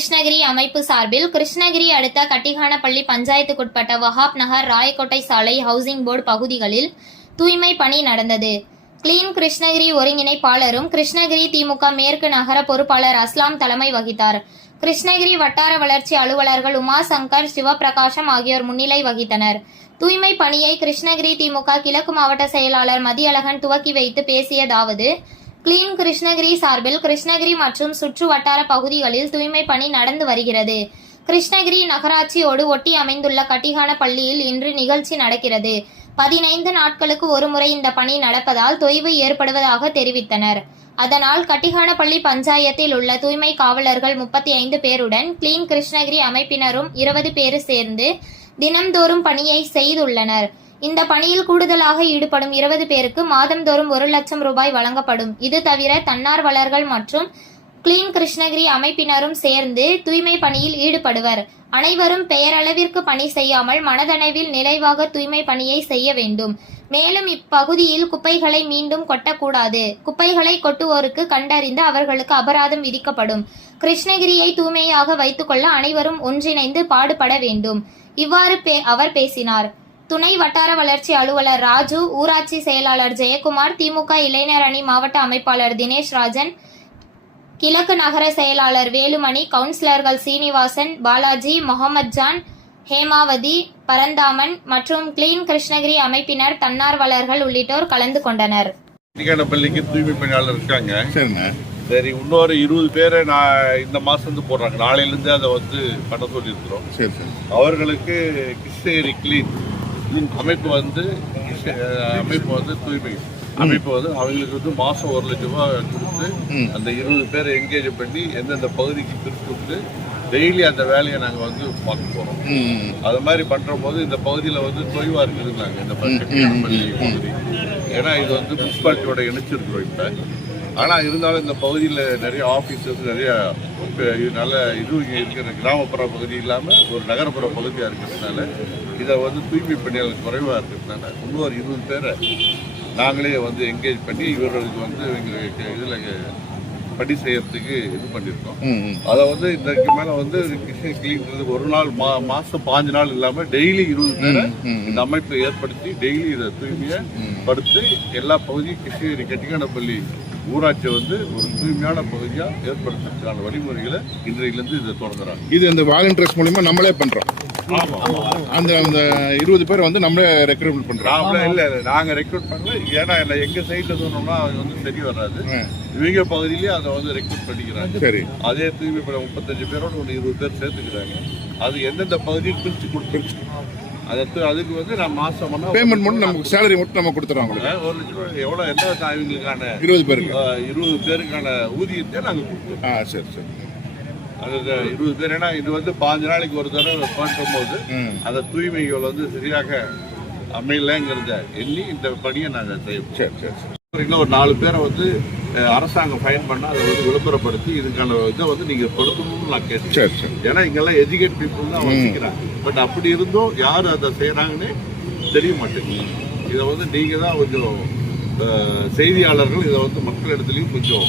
கிருஷ்ணகிரி அமைப்பு சார்பில் கிருஷ்ணகிரி அடுத்த கட்டிகானப்பள்ளி பஞ்சாயத்துக்குட்பட்ட வஹாப் நகர் ராயக்கோட்டை சாலை ஹவுசிங் போர்டு பகுதிகளில் தூய்மை பணி நடந்தது. கிளீன் கிருஷ்ணகிரி ஒருங்கிணைப்பாளரும் கிருஷ்ணகிரி திமுக மேற்கு நகர பொறுப்பாளர் அஸ்லாம் தலைமை வகித்தார். கிருஷ்ணகிரி வட்டார வளர்ச்சி அலுவலர்கள் உமா சங்கர் சிவபிரகாசம் ஆகியோர் முன்னிலை வகித்தனர். தூய்மை பணியை கிருஷ்ணகிரி திமுக கிழக்கு மாவட்ட செயலாளர் மதியழகன் துவக்கி வைத்து பேசியதாவது கிளீன் கிருஷ்ணகிரி சார்பில் கிருஷ்ணகிரி மற்றும் சுற்று வட்டார பகுதிகளில் தூய்மை பணி நடந்து வருகிறது. கிருஷ்ணகிரி நகராட்சியோடு ஒட்டி அமைந்துள்ள கட்டிகான பள்ளியில் இன்று நிகழ்ச்சி நடக்கிறது. பதினைந்து நாட்களுக்கு ஒருமுறை இந்த பணி நடப்பதால் தொய்வு ஏற்படுவதாக தெரிவித்தனர். அதனால் கட்டிகானப்பள்ளி பஞ்சாயத்தில் உள்ள தூய்மை காவலர்கள் முப்பத்தி ஐந்து பேருடன் கிளீன் கிருஷ்ணகிரி அமைப்பினரும் இருபது பேர் சேர்ந்து தினம்தோறும் பணியை செய்துள்ளனர். இந்த பணியில் கூடுதலாக ஈடுபடும் இருபது பேருக்கு மாதந்தோறும் ஒரு லட்சம் ரூபாய் வழங்கப்படும். இது தவிர தன்னார்வலர்கள் மற்றும் கிளீன் கிருஷ்ணகிரி அமைப்பினரும் சேர்ந்து தூய்மை பணியில் ஈடுபடுவர். அனைவரும் பெயரளவிற்கு பணி செய்யாமல் மனதளவில் நிறைவாக தூய்மை பணியை செய்ய வேண்டும். மேலும் இப்பகுதியில் குப்பைகளை மீண்டும் கொட்டக்கூடாது. குப்பைகளை கொட்டுவோருக்கு கண்டறிந்து அவர்களுக்கு அபராதம் விதிக்கப்படும். கிருஷ்ணகிரியை தூய்மையாக வைத்துக்கொள்ள அனைவரும் ஒன்றிணைந்து பாடுபட வேண்டும். இவ்வாறு பே- அவர் பேசினார். துணை வட்டார வளர்ச்சி அலுவலர் ராஜு ஊராட்சி செயலாளர் ஜெயக்குமார் திமுக இளைஞர் அணி மாவட்ட அமைப்பாளர் தினேஷ் ராஜன் கிழக்கு நகர செயலாளர் வேலுமணி கவுன்சிலர்கள் சீனிவாசன் பாலாஜி முகமது ஜான் ஹேமாவதி பரந்தாமன் மற்றும் கிளீன் கிருஷ்ணகிரி அமைப்பினர் தன்னார்வலர்கள் உள்ளிட்டோர் கலந்து கொண்டனர். பள்ளிக்கு தூய்மை பணியாளர் இருக்காங்க. சரி இன்னொரு இருபது பேரை நான் இந்த மாசம் வந்து போடுறாங்க. நாளையிலேருந்து அதை வந்து பண்ண சொல்லியிருக்கிறோம். சரி சரி. அவர்களுக்கு கிருஷ்ணகிரி கிளீன். அமைப்பு வந்து அமைப்பு வந்து தூய்மை. அமைப்பு வந்து அவங்களுக்கு வந்து மாசம் ஒரு லட்சம் ரூபாய் கொடுத்து. அந்த இருபது பேரை என்கேஜ் பண்ணி எந்தெந்த பகுதிக்கு பிரித்து கொடுத்து டெய்லி அந்த வேலையை நாங்கள் வந்து பார்க்க போகிறோம் அது மாதிரி பண்ற போது இந்த பகுதியில் வந்து தொய்வா இருக்குதுன்னாங்க இந்த பள்ளி பகுதி. ஏன்னா இது வந்து முனிசிபாலிட்டியோட இணைச்சிருக்கிறோம் இப்போ. ஆனால் இருந்தாலும் இந்த பகுதியில் நிறைய ஆஃபீஸஸ் நிறைய நல்ல இது இங்கே இருக்கிற கிராமப்புற பகுதி இல்லாமல் ஒரு நகரப்புற பகுதியாக இருக்கிறதுனால இதை வந்து தூய்மை பணியாளர் குறைவாக இருக்கிறதுனால இன்னொரு இருபது பேரை நாங்களே வந்து என்கேஜ் பண்ணி இவர்களுக்கு வந்து எங்களுக்கு இதில் படி செய்யறதுக்கு இது பண்ணியிருக்கோம். அதை வந்து இதற்கு மேல வந்து கிருஷ்ணகிரி கிளீன் ஒரு நாள் மா மாசம் பாஞ்சு நாள் இல்லாம டெய்லி இருபது பேரை. இந்த அமைப்பை ஏற்படுத்தி டெய்லி இதை தூய்மையை படுத்து எல்லா பகுதியும் கிருஷ்ணகிரி கட்டிக்கானப்பள்ளி ஊராட்சியை வந்து ஒரு தூய்மையான பகுதியா ஏற்படுத்துறதுக்கான வழிமுறைகளை இன்றையிலிருந்து இதை தொடங்குறாங்க. இது இந்த வாலண்டியர்ஸ் மூலியமா நம்மளே பண்றோம். அந்த அந்த இருபது பேர் வந்து நம்மளே ரெக்ரூட்மெண்ட் பண்றோம். நாமளே இல்ல இல்ல, நாங்க ரெக்ரூட் பண்ணல. ஏன்னா இல்ல எங்க சைட்ல சொன்னோம்னா அது வந்து சரி வராது. இவங்க பகுதியிலேயே அதை வந்து ரெக்ரூட் பண்ணிக்கிறாங்க. சரி. அதே தூய்மை பணி முப்பத்தஞ்சு பேரோட ஒரு இருபது பேர் சேர்த்துக்கிறாங்க. அது எந்தெந்த பகுதியில் பிரிச்சு கொடுத்து அதற்கு அதுக்கு வந்து நான் மாசம் பேமெண்ட் மட்டும் நமக்கு சேலரி மட்டும் நம்ம கொடுத்துறோம் உங்களுக்கு ஒரு லட்சம் ரூபாய் எவ்வளவு என்ன அவங்களுக்கான இருபது பேருக்கு. இருபது பேருக்கான ஊதியத்தை நாங்க கொடுத்தோம். ஆ சரி சரி. இருபது பேர் ஏன்னா இது வந்து பாஞ்சு நாளைக்கு ஒரு தடவை பண்ணும் போது அந்த தூய்மைகள் வந்து சரியாக அமையலைங்கிறத எண்ணி இந்த பணியை நாங்கள் செய்வோம் சரி ஒரு நாலு பேரை வந்து அரசாங்கம் ஃபைன் பண்ணா அதை வந்து விளம்பரப்படுத்தி இதுக்கான இதை வந்து நீங்க படுத்தணும்னு நான் கேட்டேன். சரி சரி. ஏன்னா இங்கெல்லாம் எஜுகேட் பீப்புள் தான் வசிக்கிறாங்க. பட் அப்படி இருந்தும் யார் அதை செய்கிறாங்கன்னு தெரிய மாட்டேங்குது. இதை வந்து நீங்கள் தான் கொஞ்சம் செய்தியாளர்கள் இதை வந்து மக்களிடத்துலையும் கொஞ்சம்